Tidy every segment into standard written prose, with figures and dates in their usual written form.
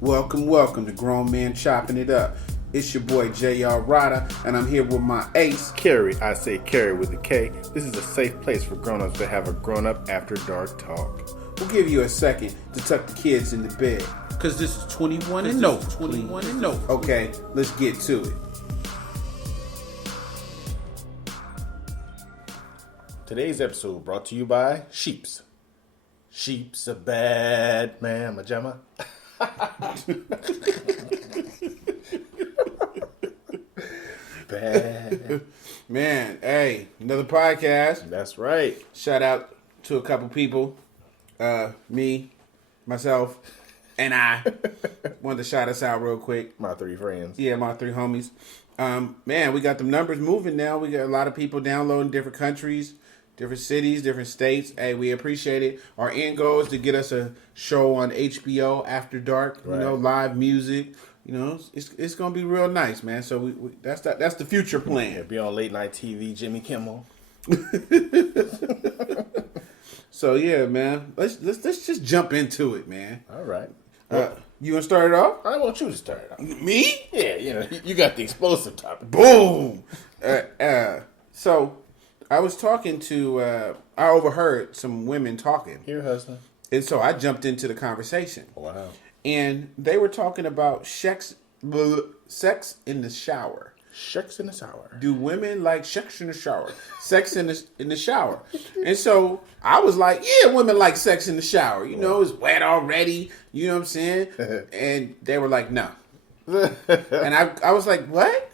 Welcome to Grown Men Chopping It Up. It's your boy J.R. Rydha, and I'm here with my ace, Kerry. I say Kerry with a K. This is a safe place for grown-ups to have a grown-up after dark talk. We'll give you a second to tuck the kids into bed, because this is 21 and no. 21 and no. Okay, let's get to it. Today's episode brought to you by Sheeps. Sheeps a bad man, Majama. Bad. Man, hey, another podcast. That's right. Shout out to a couple people. Me, myself, and I. Wanted to shout us out real quick. My three friends. Yeah, my three homies. Man, we got the numbers moving now. We got a lot of people downloading different countries, different cities, different states. Hey, we appreciate it. Our end goal is to get us a show on HBO after dark. Right. You know, live music. You know, it's gonna be real nice, man. So we that's the future plan. Yeah, be on late night TV, Jimmy Kimmel. So yeah, man. Let's just jump into it, man. All right. You gonna start it off? I want you to start it off. Me? Yeah, you got the explosive topic. Boom. So I was talking to. I overheard some women talking. Here, husband. And so I jumped into the conversation. Wow. And they were talking about sex in the shower. Sex in the shower. Do women like sex in the shower? Sex in the shower. And so I was like, yeah, women like sex in the shower. You know, it's wet already. You know what I'm saying? And they were like, no. And I was like, what?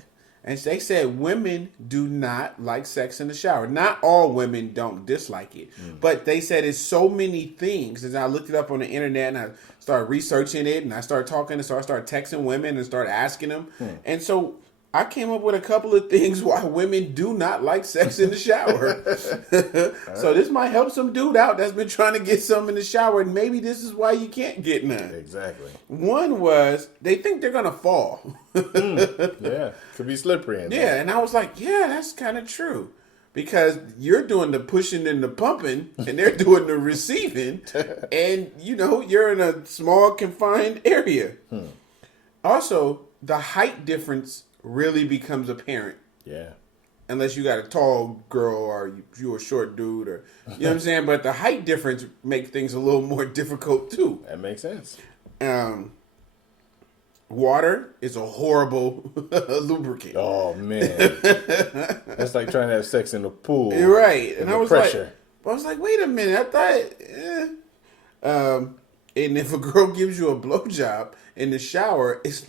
And they said women do not like sex in the shower. Not all women don't dislike it. But they said it's so many things. And I looked it up on the internet and I started researching it and I started talking. And so I started texting women and started asking them. And so I came up with a couple of things why women do not like sex in the shower. So this might help some dude out that's been trying to get some in the shower. And maybe this is why you can't get none. Exactly. One was they think they're going to fall. Yeah, could be slippery. Yeah, and I was like, yeah, that's kind of true. Because you're doing the pushing and the pumping, and they're doing the receiving, and, you know, you're in a small, confined area. Also, the height difference really becomes apparent. Yeah. Unless you got a tall girl or you're a short dude, or you know what I'm saying? But the height difference makes things a little more difficult, too. That makes sense. Water is a horrible lubricant. Oh man, that's like trying to have sex in the pool. You're right, and I was pressure. like, wait a minute. I thought, and if a girl gives you a blowjob in the shower, it's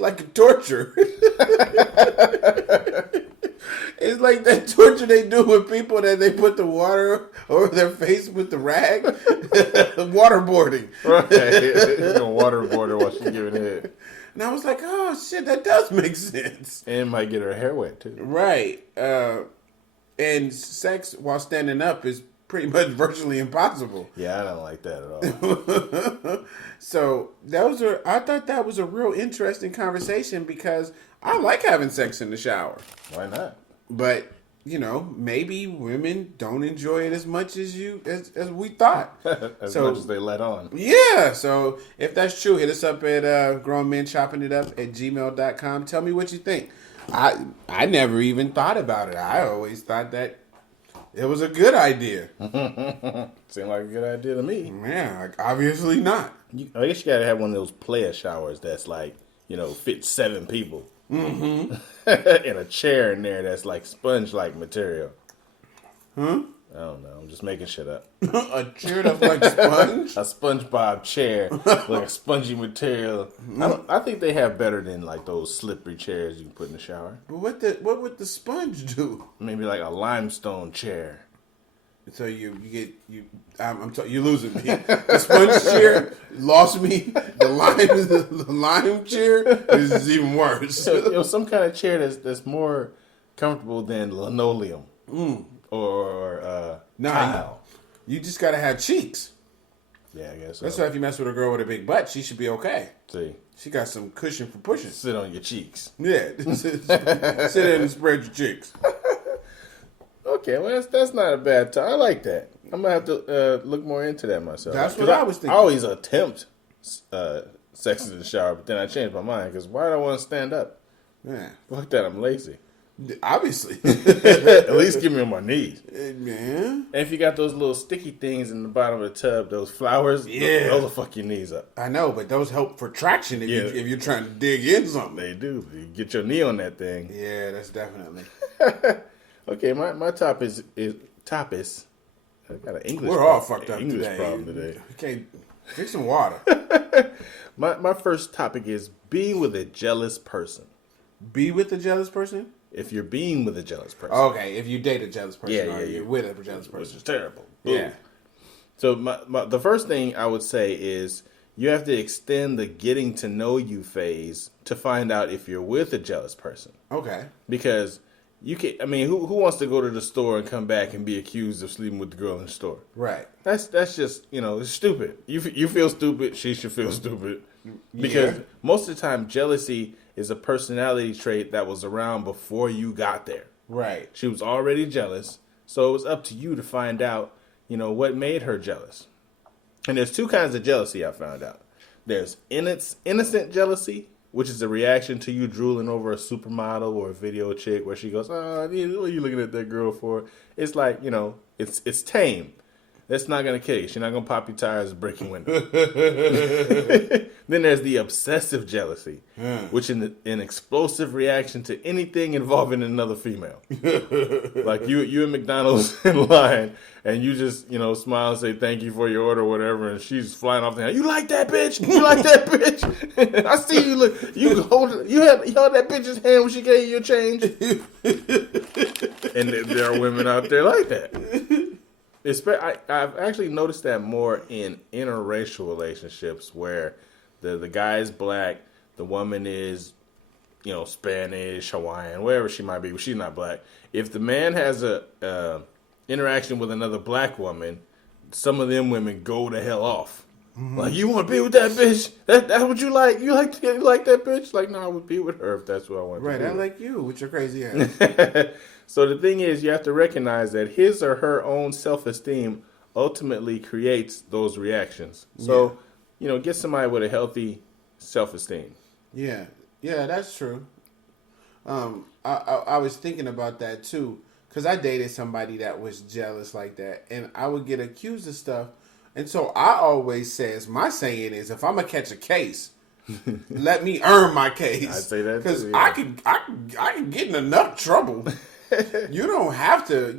like a torture. It's like that torture they do with people that they put the water over their face with the rag. Waterboarding. Right. You're gonna waterboard her while she's giving head. And I was like, oh, shit, that does make sense. And might get her hair wet, too. Right. And sex while standing up is pretty much virtually impossible. Yeah, I don't like that at all. So I thought that was a real interesting conversation because I like having sex in the shower. Why not? But, you know, maybe women don't enjoy it as much as as we thought. As much as they let on. Yeah. So if that's true, hit us up at grownmenchoppingitup@gmail.com. Tell me what you think. I never even thought about it. I always thought that it was a good idea. Seemed like a good idea to me. Yeah, obviously not. I guess you gotta have one of those player showers that's like, fits 7 people. Mm-hmm. And a chair in there that's like sponge-like material. I don't know. I'm just making shit up. A chair that's like sponge? A SpongeBob chair, like a spongy material. I think they have better than like those slippery chairs you can put in the shower. But what would the sponge do? Maybe like a limestone chair. So you're losing me. The sponge chair lost me. The lime chair is even worse. Some kind of chair that's more comfortable than linoleum or tile. You just gotta have cheeks. Yeah, I guess so. That's why if you mess with a girl with a big butt, she should be okay. See, she got some cushion for pushing. Sit on your cheeks. Yeah, sit there and spread your cheeks. Okay, well that's not a bad time. I like that. I'm gonna have to look more into that myself. That's what I was thinking. I always attempt sex in the shower, but then I changed my mind because why do I want to stand up? Yeah. Fuck that, I'm lazy. Obviously. At least give me on my knees. Man. And if you got those little sticky things in the bottom of the tub, those flowers, those will fuck your knees up. I know, but those help for traction if you're trying to dig in something. They do. You get your knee on that thing. Yeah, that's definitely. Okay, my top is topics. I got an English. We're all fucked up English today. problem today. Okay, drink some water. My first topic is being with a jealous person. Be with a jealous person? If you're being with a jealous person. Okay, if you date a jealous person or you're with a jealous person. Which is terrible. Yeah. So the first thing I would say is you have to extend the getting to know you phase to find out if you're with a jealous person. Okay. Because you can, I mean, who wants to go to the store and come back and be accused of sleeping with the girl in the store? Right. That's just, it's stupid. You feel stupid, she should feel stupid. Because most of the time, jealousy is a personality trait that was around before you got there. Right. She was already jealous, so it was up to you to find out, what made her jealous. And there's two kinds of jealousy I found out. There's innocent jealousy, which is a reaction to you drooling over a supermodel or a video chick where she goes, "Oh, what are you looking at that girl for?" It's like, it's tame. That's not going to kill you. She's not going to pop your tires and break your window. Then there's the obsessive jealousy, which is an explosive reaction to anything involving another female. Like you in McDonald's in line, and you just, smile and say thank you for your order or whatever, and she's flying off the hand. You like that bitch? You like that bitch? I see you look. You held that bitch's hand when she gave you your change. And there are women out there like that. I've actually noticed that more in interracial relationships where the guy is black, the woman is, Spanish, Hawaiian, wherever she might be, but she's not black. If the man has a interaction with another black woman, some of them women go the hell off. Mm-hmm. Like, you want to be with that bitch? That's what you like? You like that bitch? Like, no, I would be with her if that's what I want to do. Right, I like you with your crazy ass. So the thing is, you have to recognize that his or her own self-esteem ultimately creates those reactions. So, get somebody with a healthy self-esteem. Yeah, that's true. I was thinking about that too, because I dated somebody that was jealous like that, and I would get accused of stuff. And so I always says, my saying is, if I'm going to catch a case, let me earn my case. I say that because too, I can get in enough trouble. You don't have to,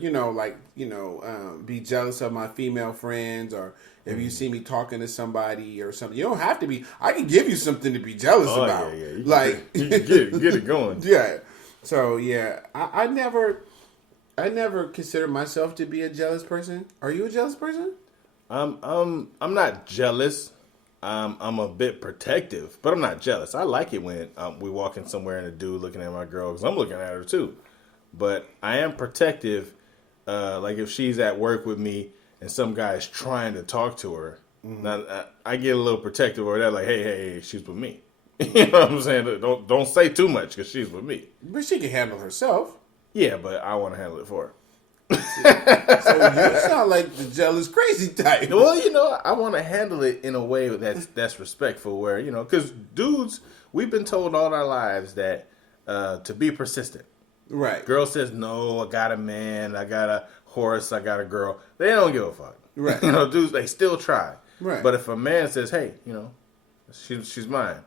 be jealous of my female friends, or if you see me talking to somebody or something. You don't have to be. I can give you something to be jealous about. Yeah. You can get it going. Yeah. So yeah, I never considered myself to be a jealous person. Are you a jealous person? I'm not jealous. I'm a bit protective, but I'm not jealous. I like it when we walking somewhere and a dude looking at my girl because I'm looking at her too. But I am protective. Like if she's at work with me and some guy is trying to talk to her, I get a little protective over that. Like, hey, she's with me. You know what I'm saying? Don't say too much because she's with me. But she can handle herself. Yeah, but I want to handle it for her. So you sound like the jealous crazy type. Well, I want to handle it in a way that's respectful. Where because dudes, we've been told all our lives that to be persistent. Right. Girl says no. I got a man. I got a horse. I got a girl. They don't give a fuck. Right. Dudes, they still try. Right. But if a man says, hey, she's mine,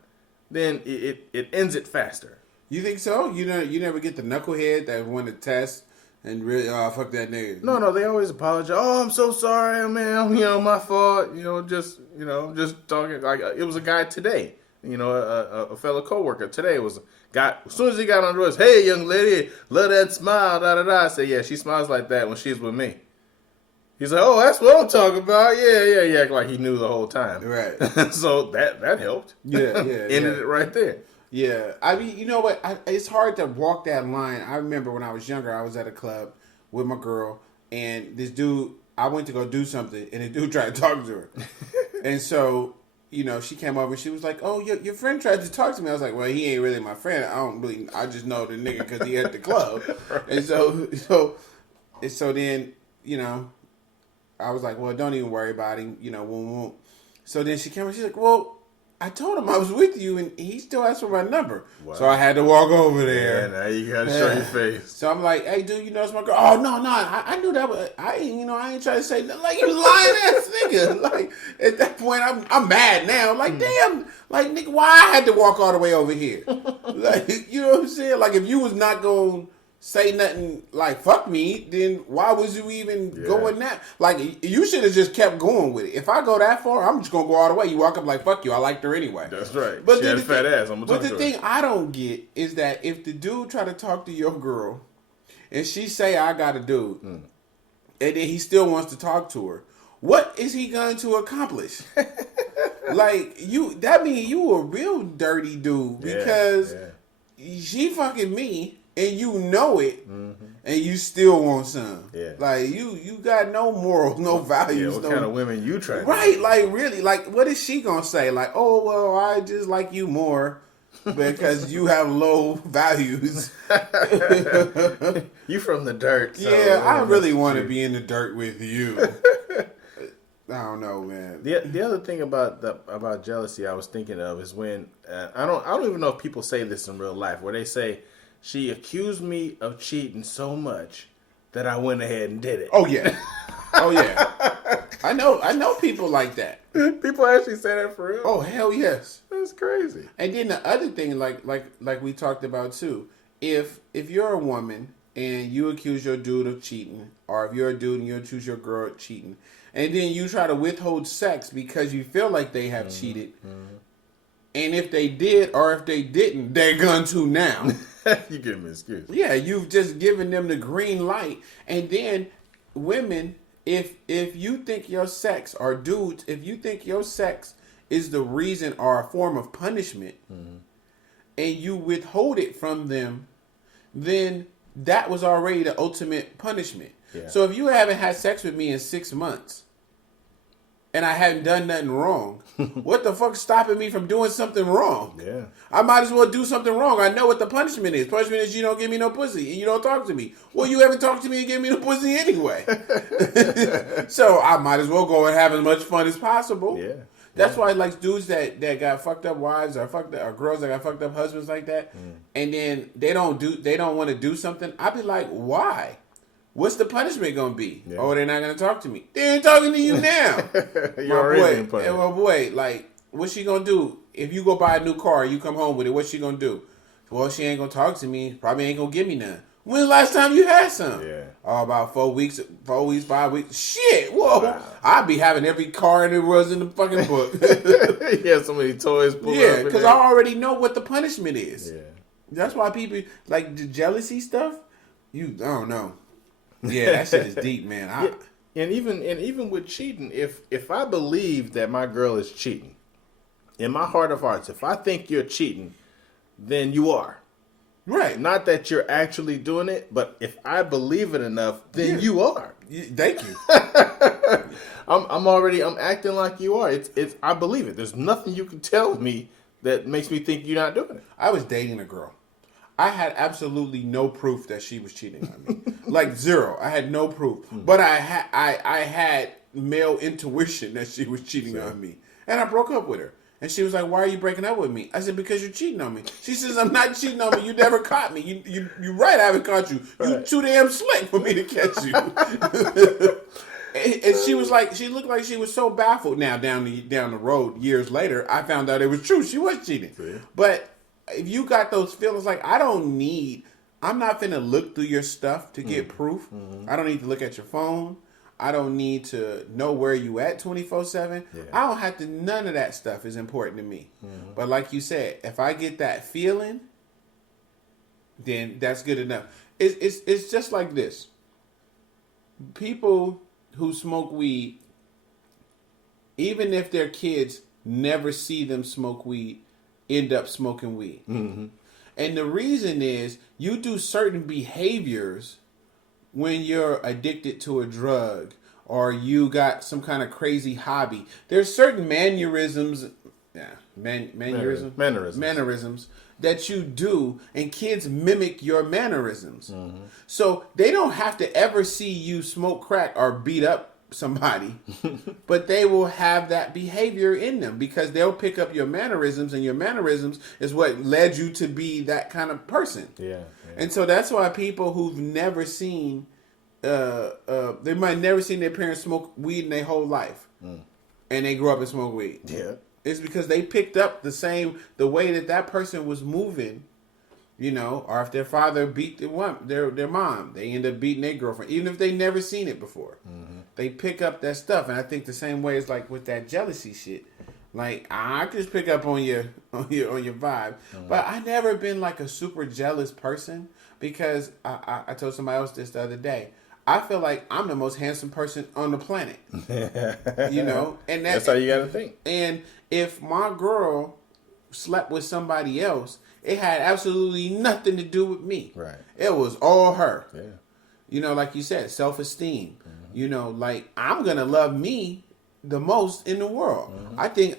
then it ends it faster. You think so? You never get the knucklehead that want to test. And really, fuck that nigga. No, they always apologize. Oh, I'm so sorry, man. My fault. Just talking. Like it was a guy today. A fellow coworker today was a guy. As soon as he got on the doors, hey, young lady, love that smile. Da da da. I said, yeah, she smiles like that when she's with me. He's like, oh, that's what I'm talking about. Yeah. Like he knew the whole time. Right. So that helped. Yeah. Ended it right there. Yeah, I mean, you know what? It's hard to walk that line. I remember when I was younger, I was at a club with my girl, and this dude, I went to go do something, and the dude tried to talk to her. And so, she came over, and she was like, oh, your friend tried to talk to me. I was like, well, he ain't really my friend. I just know the nigga because he at the club. Right. And so then, I was like, well, don't even worry about him, won't. So then she came over, she's like, well, I told him I was with you, and he still asked for my number. Wow. So I had to walk over there. Yeah, now you gotta show your face. So I'm like, hey, dude, you know it's my girl. Oh, no, I knew that, but I ain't trying to say nothing. Like, you lying ass nigga. Like, at that point, I'm mad now. Like, damn, like, nigga, why I had to walk all the way over here? Like, you know what I'm saying? Like, if you was not going to say nothing like fuck me, then why was you even going that? Like, you should have just kept going with it. If I go that far, I'm just gonna go all the way. You walk up like fuck you, I liked her anyway. That's right. But she had a fat ass. I'm gonna talk to her. But the thing I don't get is that if the dude try to talk to your girl and she say I got a dude, and then he still wants to talk to her, what is he going to accomplish? Like, that means you a real dirty dude because she fucking me. And you know it, and you still want some. Yeah. Like, you got no morals, no values. Yeah, what kind of women you trying to Right, like, really, like, what is she going to say? Like, oh, well, I just like you more because you have low values. You from the dirt. So yeah, I really want to be in the dirt with you. I don't know, man. The other thing about jealousy I was thinking of is when, I don't even know if people say this in real life, where they say, she accused me of cheating so much that I went ahead and did it. Oh yeah, oh yeah. I know people like that. People actually say that for real. Oh hell yes, that's crazy. And then the other thing, like we talked about too, if you're a woman and you accuse your dude of cheating, or if you're a dude and you accuse your girl of cheating, and then you try to withhold sex because you feel like they have cheated, and if they did or if they didn't, they're going to now. You give me an excuse. Yeah, you've just given them the green light. And then women, if you think your sex, or dudes, if you think your sex is the reason or a form of punishment, and you withhold it from them, then that was already the ultimate punishment. Yeah. So if you haven't had sex with me in 6 months, and I hadn't done nothing wrong, what the fuck's stopping me from doing something wrong? Yeah. I might as well do something wrong. I know what the punishment is. Punishment is you don't give me no pussy and you don't talk to me. Well, you haven't talked to me and give me no pussy anyway. So I might as well go and have as much fun as possible. Yeah. That's why, like, dudes that got fucked up wives or girls that got fucked up husbands like that, and then they don't want to do something. I'd be like, why? What's the punishment gonna be? Yeah. Oh, they're not gonna talk to me. They ain't talking to you now. My boy, like, what's she gonna do if you go buy a new car? You come home with it. What's she gonna do? Well, she ain't gonna talk to me. Probably ain't gonna give me none. When's the last time you had some? Yeah. Oh, about 4 weeks, 5 weeks. Shit, whoa! Wow. I'd be having every car there was in the fucking book. Yeah, so many toys. Yeah, because I already know what the punishment is. Yeah. That's why people like the jealousy stuff. I don't know. Yeah, that shit is deep, man. And even with cheating, if I believe that my girl is cheating, in my heart of hearts, if I think you're cheating, then you are. Right. Not that you're actually doing it, but if I believe it enough, then you are. Thank you. I'm acting like you are. It's I believe it. There's nothing you can tell me that makes me think you're not doing it. I was dating a girl. I had absolutely no proof that she was cheating on me. Like zero. I had no proof. But I had male intuition that she was cheating on me. And I broke up with her. And she was like, why are you breaking up with me? I said, because you're cheating on me. She says, I'm not cheating on me. You never caught me. You're right, I haven't caught you. You're too damn slick for me to catch you. And she was like, she looked like she was so baffled. Now, down the road, years later, I found out it was true. She was cheating. Yeah. But if you got those feelings, like, I'm not finna look through your stuff to get proof. Mm-hmm. I don't need to look at your phone. I don't need to know where you at 24/7. Yeah. I don't have to. None of that stuff is important to me. Mm-hmm. But like you said, if I get that feeling, then that's good enough. It's just like this. People who smoke weed, even if their kids never see them smoke weed, end up smoking weed. Mm-hmm. And the reason is you do certain behaviors when you're addicted to a drug or you got some kind of crazy hobby. There's certain mannerisms that you do, and kids mimic your mannerisms. Mm-hmm. So they don't have to ever see you smoke crack or beat up somebody, but they will have that behavior in them because they'll pick up your mannerisms, and your mannerisms is what led you to be that kind of person. Yeah. And so that's why people who've never seen, they might never seen their parents smoke weed in their whole life, and they grew up and smoke weed. Yeah. It's because they picked up the way that person was moving. Or if their father beat their mom, they end up beating their girlfriend, even if they never seen it before. Mm-hmm. They pick up that stuff, and I think the same way is like with that jealousy shit. Like I just pick up on your vibe, but I never been like a super jealous person because I told somebody else this the other day. I feel like I'm the most handsome person on the planet. And that's how you got to think. And if my girl slept with somebody else, it had absolutely nothing to do with me. Right. It was all her. Yeah. Like you said, self-esteem. Mm-hmm. Like I'm going to love me the most in the world. Mm-hmm. I think,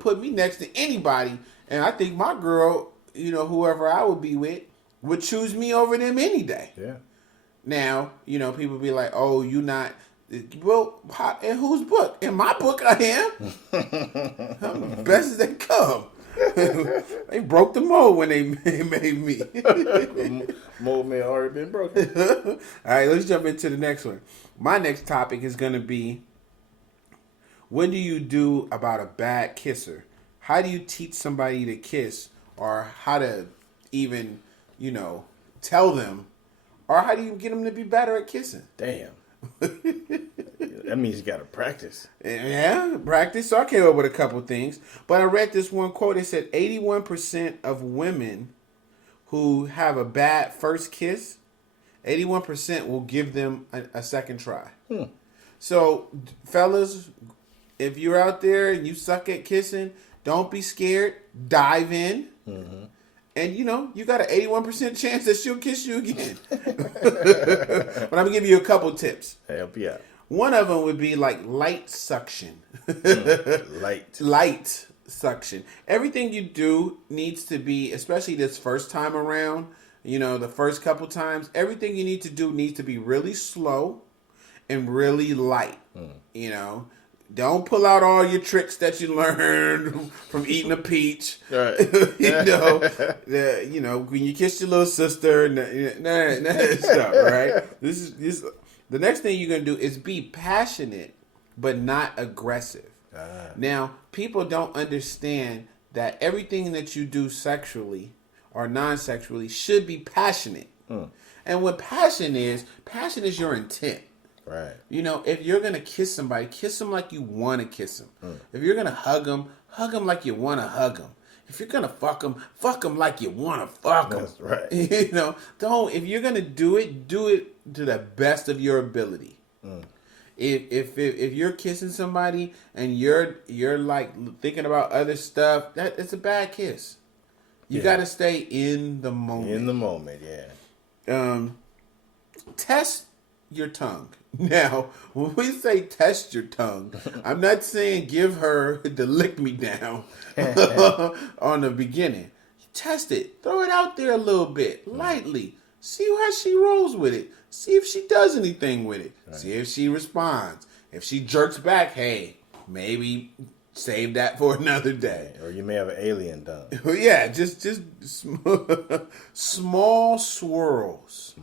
put me next to anybody. And I think my girl, whoever I would be with, would choose me over them any day. Yeah. Now, people be like, oh, you not... Well, in whose book? In my book, I am. I'm the best as they come. They broke the mold when they made me. Mold may have already been broken. All right, let's jump into the next one. My next topic is going to be, what do you do about a bad kisser? How do you teach somebody to kiss, or how to even, tell them, or how do you get them to be better at kissing? Damn. That means you got to practice. Yeah, practice. So I came up with a couple things. But I read this one quote. It said 81% of women who have a bad first kiss, 81% will give them a second try. So, fellas, if you're out there and you suck at kissing, don't be scared. Dive in. Mm-hmm. And, you got an 81% chance that she'll kiss you again. But I'm going to give you a couple tips. Help you out. One of them would be like light suction. Light suction. Everything you do needs to be, especially this first time around, the first couple times, everything you need to do needs to be really slow and really light. Don't pull out all your tricks that you learned from eating a peach. Right. When you kiss your little sister, none of that stuff, right? This the next thing you're going to do is be passionate, but not aggressive. Now, people don't understand that everything that you do sexually or non-sexually should be passionate. And what passion is your intent. Right. If you're going to kiss somebody, kiss them like you want to kiss them. If you're going to hug them like you want to hug them. If you're going to fuck them like you want to fuck them. That's right. If you're going to do it to the best of your ability. If you're kissing somebody and you're like thinking about other stuff, it's a bad kiss. You got to stay in the moment. In the moment, yeah. Test your tongue. Now, when we say test your tongue, I'm not saying give her the lick me down on the beginning. Test it. Throw it out there a little bit, lightly. See how she rolls with it. See if she does anything with it. Right. See if she responds. If she jerks back, hey, maybe save that for another day. Or you may have an alien tongue. Yeah, just small swirls.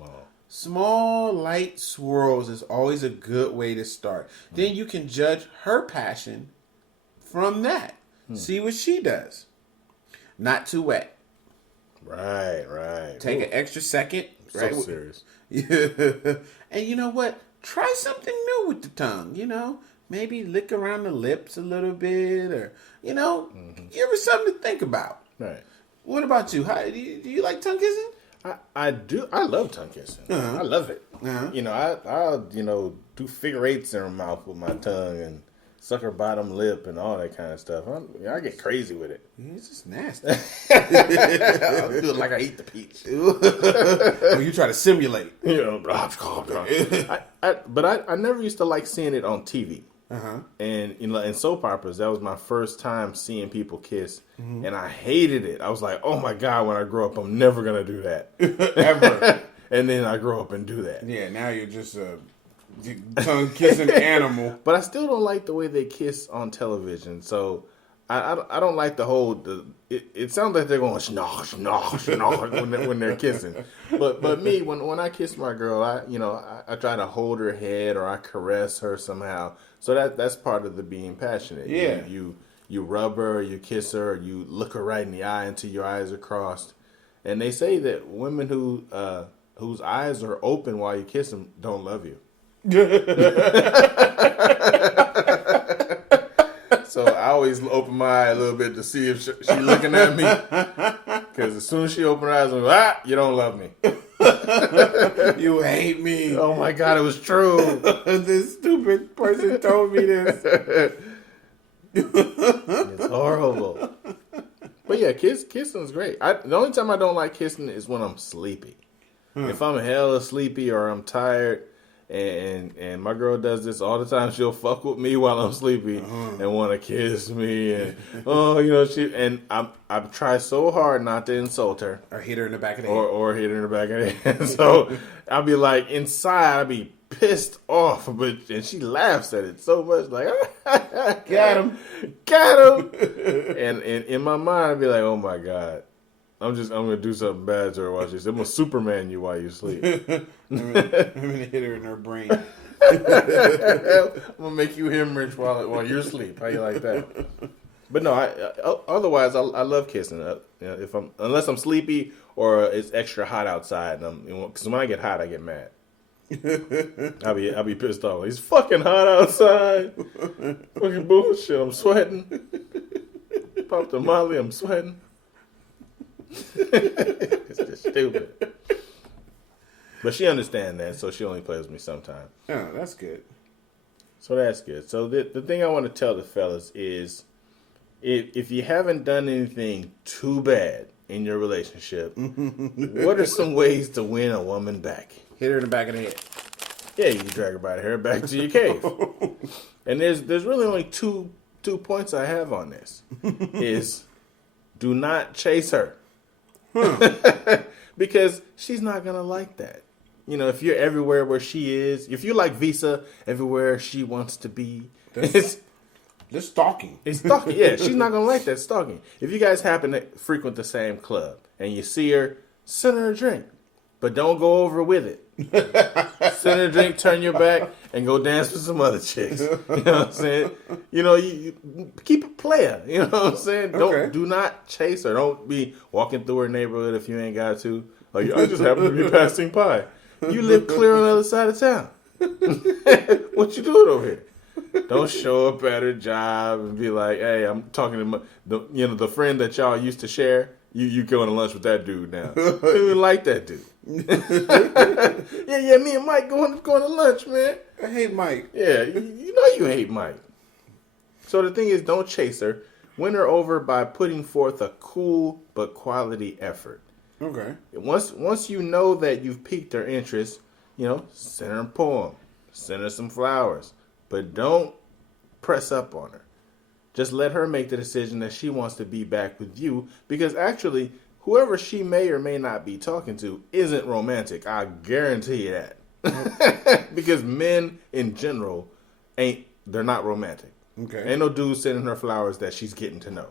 Small, light swirls is always a good way to start. Then you can judge her passion from that. See what she does. Not too wet. Right. Take an extra second. So serious. Yeah. And you know what? Try something new with the tongue, Maybe lick around the lips a little bit or, give her something to think about. Right. What about you? How do you like tongue kissing? I do. I love tongue kissing. I love it. I'll do figure eights in her mouth with my tongue and suck her bottom lip and all that kind of stuff. I get crazy with it. It's just nasty. I feel like I eat the peach. Well, you try to simulate. But I never used to like seeing it on TV. And in soap operas, that was my first time seeing people kiss, and I hated it. I was like, "Oh my god! When I grow up, I'm never gonna do that ever." And then I grow up and do that. Yeah, now you're just tongue kissing animal. But I still don't like the way they kiss on television. So I don't like the whole. It sounds like they're going schnock schnock schnock when they're kissing. But me when I kiss my girl, I try to hold her head or I caress her somehow. So that's part of the being passionate. Yeah. You rub her, you kiss her, you look her right in the eye until your eyes are crossed. And they say that women whose eyes are open while you kiss them don't love you. So I always open my eye a little bit to see if she's looking at me. Because as soon as she opens her eyes, I'm like, you don't love me. You hate me. Oh my God, it was true. This stupid person told me this. It's horrible. But yeah, kissing is great. The only time I don't like kissing is when I'm sleepy. If I'm hella sleepy or I'm tired, and my girl does this all the time, she'll fuck with me while I'm sleepy and want to kiss me, and I try so hard not to insult her Or hit her in the back of the head. or hit her in the back of the head. So I'll be like inside, I'll be pissed off, and she laughs at it so much, like Got him. and in my mind I'd be like, oh my God, I'm gonna do something bad to her while she's. I'm gonna Superman you while you sleep. I'm gonna hit her in her brain. I'm gonna make you hemorrhage while you're asleep. How you like that? But no, otherwise I love kissing. Unless I'm sleepy or it's extra hot outside, because when I get hot I get mad. I'll be pissed off. It's fucking hot outside. Fucking bullshit. I'm sweating. Pop the Molly. I'm sweating. It's just stupid. But she understands that, so she only plays with me sometimes. Oh, that's good. So that's good. So the thing I want to tell the fellas is, if you haven't done anything too bad in your relationship, what are some ways to win a woman back? Hit her in the back of the head. Yeah, you can drag her by the hair back to your cave. And there's really only two points I have on this. Is do not chase her. Because she's not going to like that. If you're everywhere where she is, if you're like Visa, everywhere she wants to be, That's stalking. It's stalking. Yeah, she's not going to like that stalking. If you guys happen to frequent the same club and you see her, send her a drink. But don't go over with it. Send her a drink, turn your back, and go dance with some other chicks. You know what I'm saying? You keep it player. You know what I'm saying? Do not chase her. Don't be walking through her neighborhood if you ain't got to. Like, I just happen to be passing by. You live clear on the other side of town. What you doing over here? Don't show up at her job and be like, hey, I'm talking to the friend that y'all used to share. You going to lunch with that dude now. I don't even like that dude. yeah, me and Mike going to lunch, man. I hate Mike. Yeah, you know you hate Mike. So the thing is, don't chase her. Win her over by putting forth a cool but quality effort. Okay. Once you know that you've piqued her interest, send her a poem, send her some flowers, but don't press up on her. Just let her make the decision that she wants to be back with you, because actually, whoever she may or may not be talking to isn't romantic. I guarantee you that. Because men in general they're not romantic. Okay. Ain't no dude sending her flowers that she's getting to know.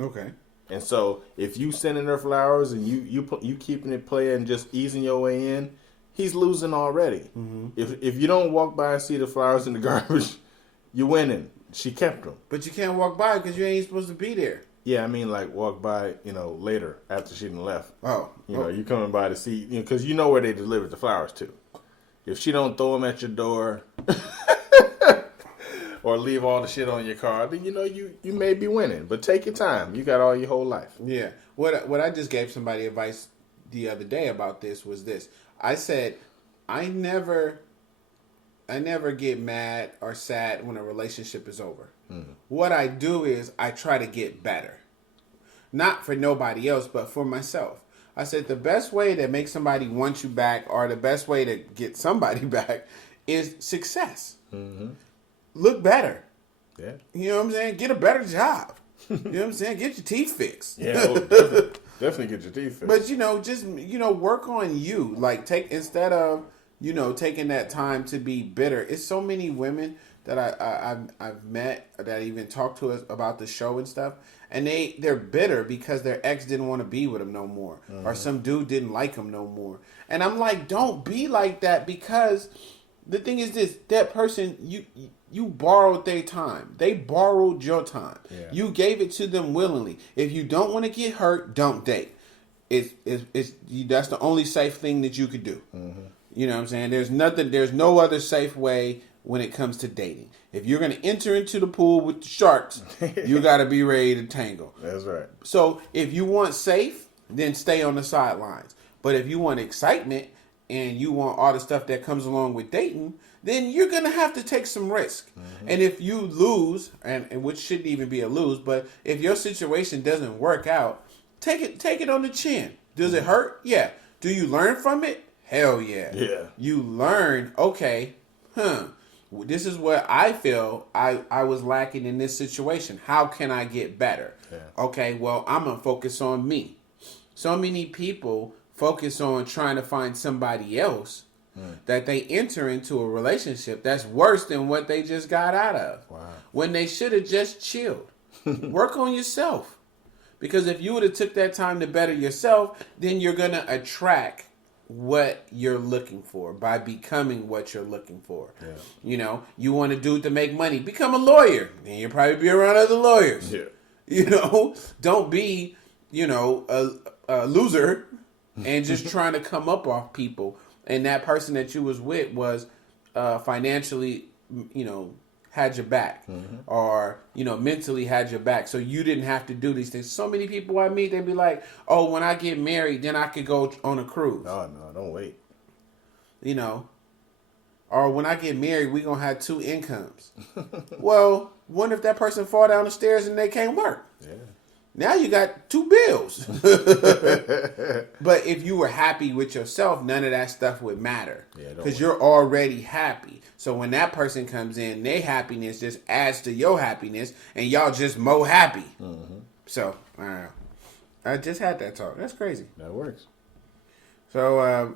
Okay. And so if you sending her flowers and you keeping it playing, just easing your way in, he's losing already. Mm-hmm. If you don't walk by and see the flowers in the garbage, you're winning. She kept them. But you can't walk by because you ain't supposed to be there. Yeah, I mean, like, walk by, later after she done left. Oh. You coming by to see, because you know where they delivered the flowers to. If she don't throw them at your door or leave all the shit on your car, then, you may be winning. But take your time. You got all your whole life. Yeah. What I just gave somebody advice the other day about this was this. I said, I never get mad or sad when a relationship is over. Mm-hmm. What I do is I try to get better. Not for nobody else, but for myself. I said the best way to make somebody want you back, or the best way to get somebody back, is success. Mm-hmm. Look better. Yeah. You know what I'm saying? Get a better job. You know what I'm saying? Get your teeth fixed. Yeah, definitely get your teeth fixed. But just work on you. Like instead of taking that time to be bitter. It's so many women that I've met that even talked to us about the show and stuff, and they're bitter because their ex didn't want to be with them no more, or some dude didn't like them no more. And I'm like, don't be like that, because the thing is this: that person, you borrowed their time. They borrowed your time. Yeah. You gave it to them willingly. If you don't want to get hurt, don't date. That's the only safe thing that you could do. Mm-hmm. You know what I'm saying? There's no other safe way when it comes to dating. If you're going to enter into the pool with the sharks, you got to be ready to tangle. That's right. So if you want safe, then stay on the sidelines. But if you want excitement and you want all the stuff that comes along with dating, then you're going to have to take some risk. Mm-hmm. And if you lose, and which shouldn't even be a lose, but if your situation doesn't work out, take it on the chin. Does it hurt? Yeah. Do you learn from it? Hell yeah. Yeah. You learn, okay, this is what I feel I was lacking in this situation. How can I get better? Yeah. Okay, well, I'm going to focus on me. So many people focus on trying to find somebody else that they enter into a relationship that's worse than what they just got out of. Wow. When they should have just chilled. Work on yourself. Because if you would have took that time to better yourself, then you're going to attract what you're looking for by becoming what you're looking for. Yeah. You want a dude to make money, become a lawyer. Then you'll probably be around other lawyers. Yeah. Don't be, a loser and just trying to come up off people. And that person that you was with was financially, had your back, or mentally had your back, so you didn't have to do these things. So many people I meet, they be like, "Oh, when I get married, then I could go on a cruise." No, don't wait. Or when I get married, we gonna have 2 incomes. Well, what if that person fall down the stairs and they can't work? Yeah. Now you got 2 bills. But if you were happy with yourself, none of that stuff would matter. Because you're already happy. So when that person comes in, their happiness just adds to your happiness, and y'all just more happy. Mm-hmm. So, I just had that talk. That's crazy. That works. So,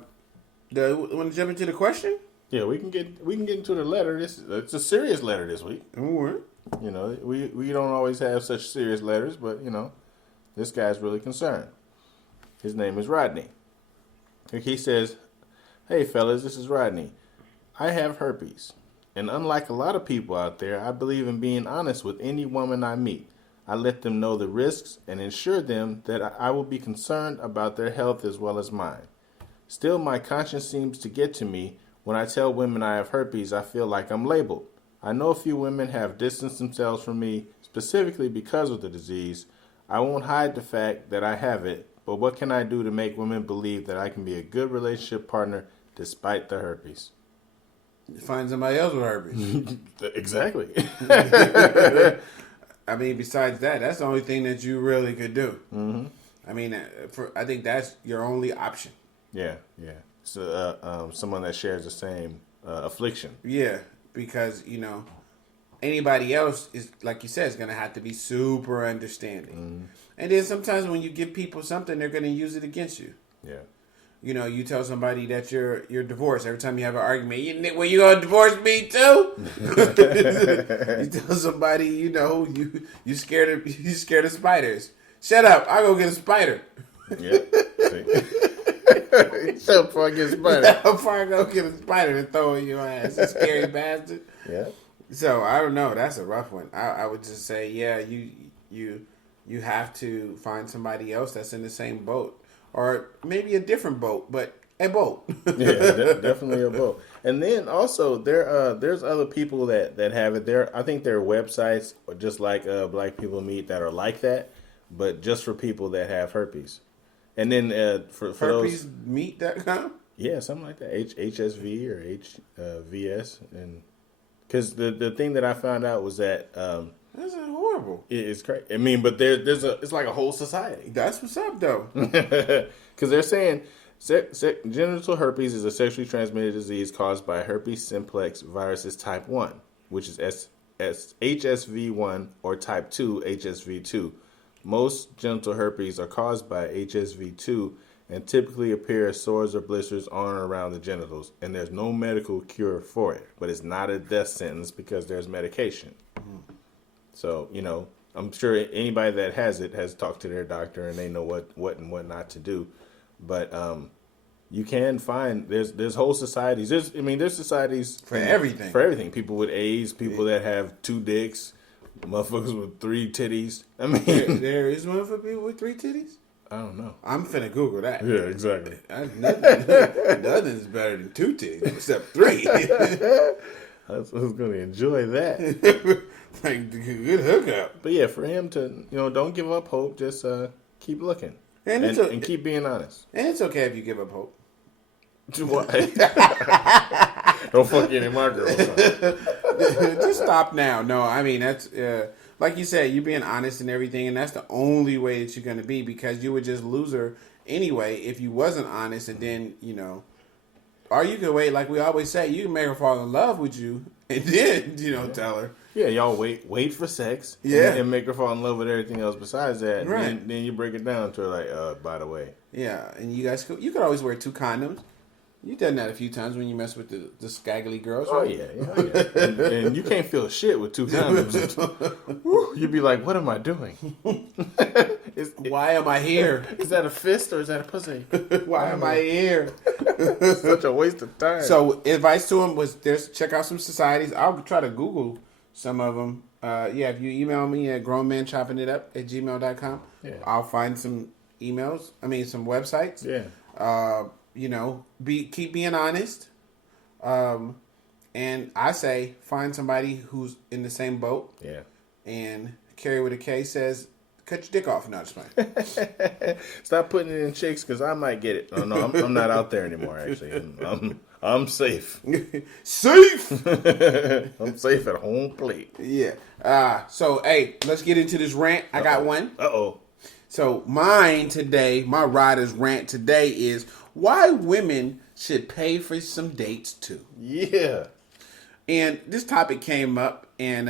want to jump into the question? Yeah, we can get into the letter. It's a serious letter this week. All right. We don't always have such serious letters, but, this guy's really concerned. His name is Rodney. He says, "Hey, fellas, this is Rodney. I have herpes, and unlike a lot of people out there, I believe in being honest with any woman I meet. I let them know the risks and ensure them that I will be concerned about their health as well as mine. Still, my conscience seems to get to me. When I tell women I have herpes, I feel like I'm labeled. I know a few women have distanced themselves from me specifically because of the disease. I won't hide the fact that I have it, but what can I do to make women believe that I can be a good relationship partner despite the herpes?" Find somebody else with herpes. Exactly. I mean, besides that, that's the only thing that you really could do. Mm-hmm. I mean, I think that's your only option. Yeah. So, someone that shares the same affliction. Yeah, because, anybody else is, like you said, is going to have to be super understanding. Mm-hmm. And then sometimes when you give people something, they're going to use it against you. Yeah. You tell somebody that you're divorced. Every time you have an argument, you gonna divorce me too? You tell somebody, you scared of spiders. Shut up! I'll go get a spider. Yeah. So before I get a spider. Before I go get a spider and throw it in your ass, you scary bastard. Yeah. So I don't know. That's a rough one. I would just say, yeah, you have to find somebody else that's in the same boat. Or maybe a different boat, but a boat. Yeah, definitely a boat. And then also there's other people that have it there. I think there are websites just like Black People Meet that are like that, but just for people that have herpes. And then for those herpesmeet.com? Yeah, something like that. HSV or HVS, and because the thing that I found out was that that's horrible. It's crazy. I mean, but it's like a whole society. That's what's up, though. Because they're saying genital herpes is a sexually transmitted disease caused by herpes simplex viruses type 1, which is HSV1, or type 2, HSV2. Most genital herpes are caused by HSV2, and typically appear as sores or blisters on or around the genitals, and there's no medical cure for it. But it's not a death sentence because there's medication. So, you know, I'm sure anybody that has it has talked to their doctor and they know what and what not to do. But you can find there's whole societies. There's societies for everything. For everything. People with AIDS, people that have 2 dicks, motherfuckers with 3 titties. I mean, there is one for people with 3 titties. I don't know. I'm finna Google that. Yeah, exactly. Nothing's better than 2 titties except 3. I was going to enjoy that. Like, good hookup. But yeah, for him to, you know, don't give up hope. Just keep looking and keep being honest. And it's okay if you give up hope. What? Don't fuck any of my girls. Just stop now. No, I mean, that's like you said, you're being honest and everything, and that's the only way that you're going to be, because you would just lose her anyway if you wasn't honest. And then, you know, or you could wait, like we always say, you can make her fall in love with you and then, you know, tell her. Yeah, y'all wait for sex. Yeah. And make her fall in love with everything else besides that. Right. And then you break it down to her like, by the way. Yeah, and you guys you could always wear 2 condoms. You've done that a few times when you mess with the scraggly girls. Oh, right? yeah. And you can't feel shit with 2 condoms. You'd be like, what am I doing? Why am I here? Is that a fist or is that a pussy? Why am I here? It's such a waste of time. So advice to him was check out some societies. I'll try to Google some of them. If you email me at grownmanchoppingitup@gmail.com, I'll find some some websites. Yeah. You know, keep being honest. And I say find somebody who's in the same boat. Yeah. And Kerry with a K says, cut your dick off. No, just playing. Stop putting it in chicks because I might get it. No, I'm not out there anymore. Actually, I'm safe. Safe. I'm safe at home plate. Yeah. So hey, let's get into this rant. I got one. Uh-oh. So mine today, my Rydha's rant today is why women should pay for some dates too. Yeah. And this topic came up, and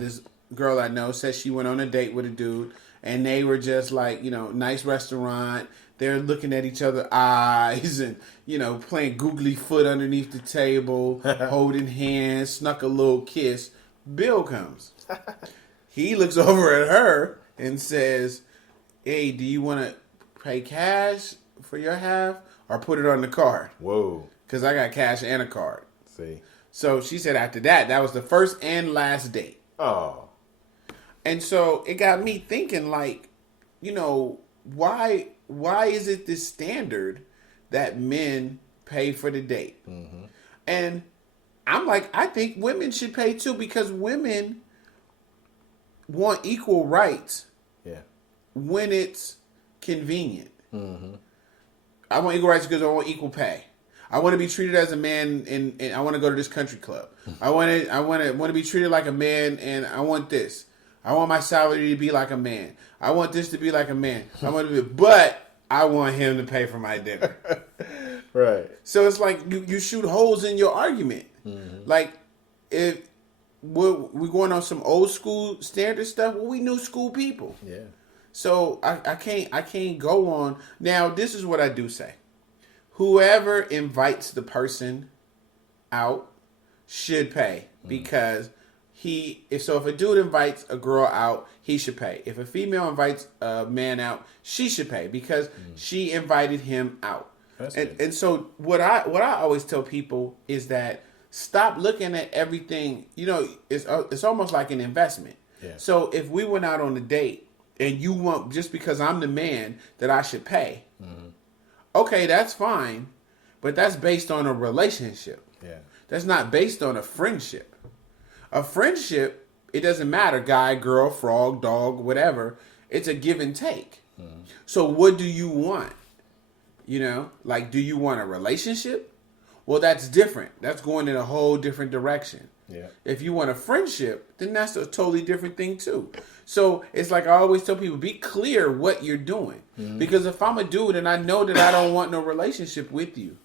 this girl I know says she went on a date with a dude, and they were just like, you know, nice restaurant. They're looking at each other's eyes and, you know, playing googly foot underneath the table, holding hands, snuck a little kiss. Bill comes. He looks over at her and says, hey, do you want to pay cash for your half or put it on the card? Whoa. Because I got cash and a card. See. So she said after that was the first and last date. Oh. And so it got me thinking, like, you know, why is it this standard that men pay for the date? Mm-hmm. And I'm like, I think women should pay too, because women want equal rights. Yeah. When it's convenient. Mm-hmm. I want equal rights because I want equal pay. I want to be treated as a man, and I want to go to this country club. I want to be treated like a man, and I want this. I want my salary to be like a man. I want this to be like a man. But I want him to pay for my dinner. Right. So it's like you shoot holes in your argument. Mm-hmm. Like if we're going on some old school standard stuff, well, we new school people. Yeah. So I can't go on. Now, this is what I do say. Whoever invites the person out should pay, because if a dude invites a girl out, he should pay. If a female invites a man out, she should pay because she invited him out. And so what I always tell people is that stop looking at everything. You know, it's almost like an investment. Yeah. So if we went out on a date and you want, just because I'm the man, that I should pay. Mm-hmm. Okay, that's fine, but that's based on a relationship. Yeah. That's not based on a friendship. A friendship, it doesn't matter, guy, girl, frog, dog, whatever. It's a give and take. Mm-hmm. So what do you want? You know, like, do you want a relationship? Well, that's different. That's going in a whole different direction. Yeah. If you want a friendship, then that's a totally different thing too. So it's like I always tell people, be clear what you're doing. Mm-hmm. Because if I'm a dude and I know that I don't want no relationship with you,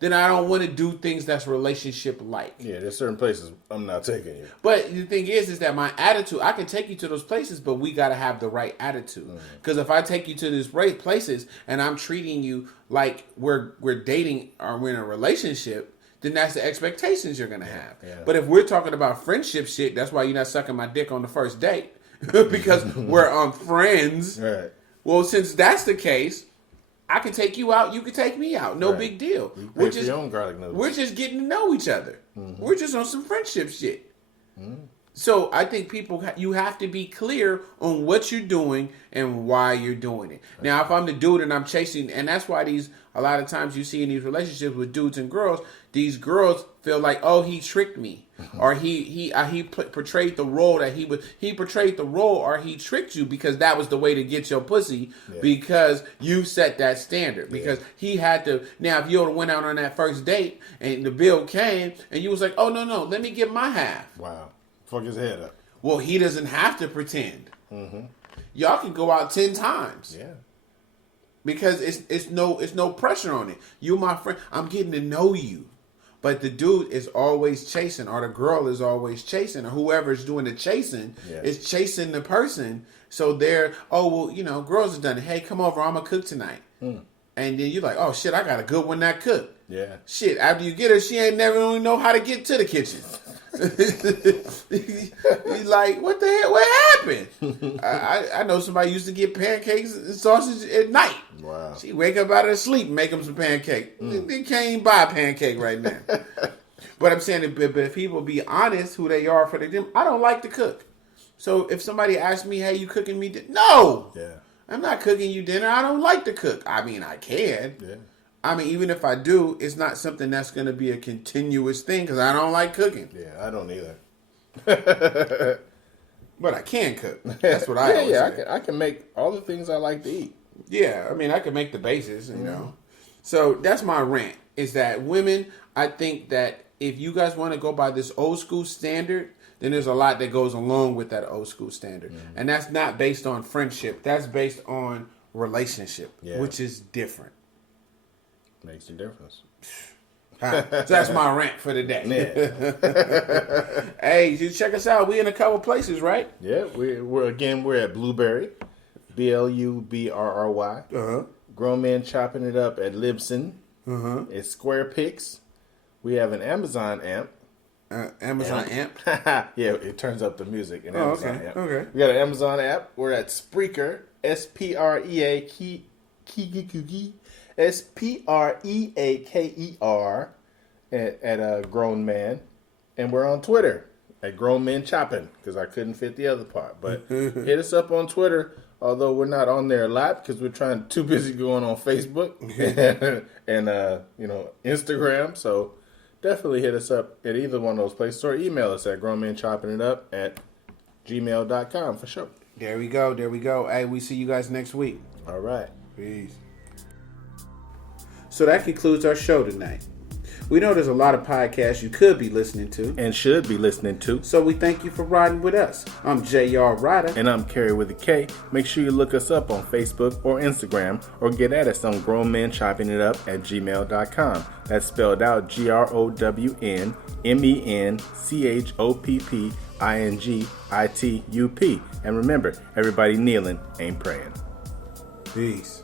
then I don't want to do things that's relationship-like. Yeah, there's certain places I'm not taking you. But the thing is that my attitude, I can take you to those places, but we got to have the right attitude. Because if I take you to these places and I'm treating you like we're dating or we're in a relationship, then that's the expectations you're going to have. Yeah. But if we're talking about friendship shit, that's why you're not sucking my dick on the first date. Because we're friends. Right. Well, since that's the case, I can take you out, you can take me out. No big deal. We're just, your own garlic noodles. We're just getting to know each other. We're just on some friendship shit. So I think you have to be clear on what you're doing and why you're doing it. Now, if I'm the dude and I'm chasing, and that's why a lot of times you see in these relationships with dudes and girls, these girls feel like, oh, he tricked me, or he portrayed the role that he portrayed the role, or he tricked you because that was the way to get your pussy because you set that standard because he had to. Now, if you would have went out on that first date and the bill came and you was like, oh no, let me get my half. Wow. Fuck his head up. Well, he doesn't have to pretend. Y'all can go out 10 times. Yeah. Because it's no pressure on it. You my friend. I'm getting to know you. But the dude is always chasing, or the girl is always chasing, or whoever's doing the chasing is chasing the person. So they're, girls have done it. Hey, come over. I'm going to cook tonight. And then you're like, oh, shit, I got a good one that cook. Yeah. Shit, after you get her, she ain't never really know how to get to the kitchen. He's like, what the hell? What happened? I know somebody used to get pancakes and sausage at night. Wow. She wake up out of her sleep and make them some pancake. They can't even buy a pancake right now. But I'm saying, if people be honest who they are for the gym, I don't like to cook. So if somebody asks me, hey, you cooking me dinner? No. Yeah. I'm not cooking you dinner. I don't like to cook. I mean, I can. Yeah. I mean, even if I do, it's not something that's going to be a continuous thing because I don't like cooking. Yeah, I don't either. But I can cook. That's what I always say. I can make all the things I like to eat. Yeah, I mean, I can make the bases, you know. So that's my rant, is that women, I think that if you guys want to go by this old school standard, then there's a lot that goes along with that old school standard. And that's not based on friendship. That's based on relationship, which is different. Makes a difference. So that's my rant for the day. Yeah. Hey, you check us out. We in a couple places, right? Yeah, we're at Blueberry, BLUBRRY. Grown Men Chopping It Up at Libsyn. It's Square Pics. We have an Amazon amp. Amazon amp? Yeah, it turns up the music in Amazon amp. Okay. We got an Amazon app. We're at Spreaker, SPREAKER. SPREAKER at Grown Man. And we're on Twitter at Grown Men Chopping because I couldn't fit the other part. But hit us up on Twitter, although we're not on there a lot because we're too busy going on Facebook and Instagram. So definitely hit us up at either one of those places or email us at grownmenchoppingitup@gmail.com for sure. There we go. Hey, we see you guys next week. All right. Peace. So that concludes our show tonight. We know there's a lot of podcasts you could be listening to. And should be listening to. So we thank you for riding with us. I'm J.R. Rydha. And I'm Kerry with a K. Make sure you look us up on Facebook or Instagram or get at us on grownmenchoppingitup@gmail.com. That's spelled out GROWNMENCHOPPINGITUP. And remember, everybody kneeling ain't praying. Peace.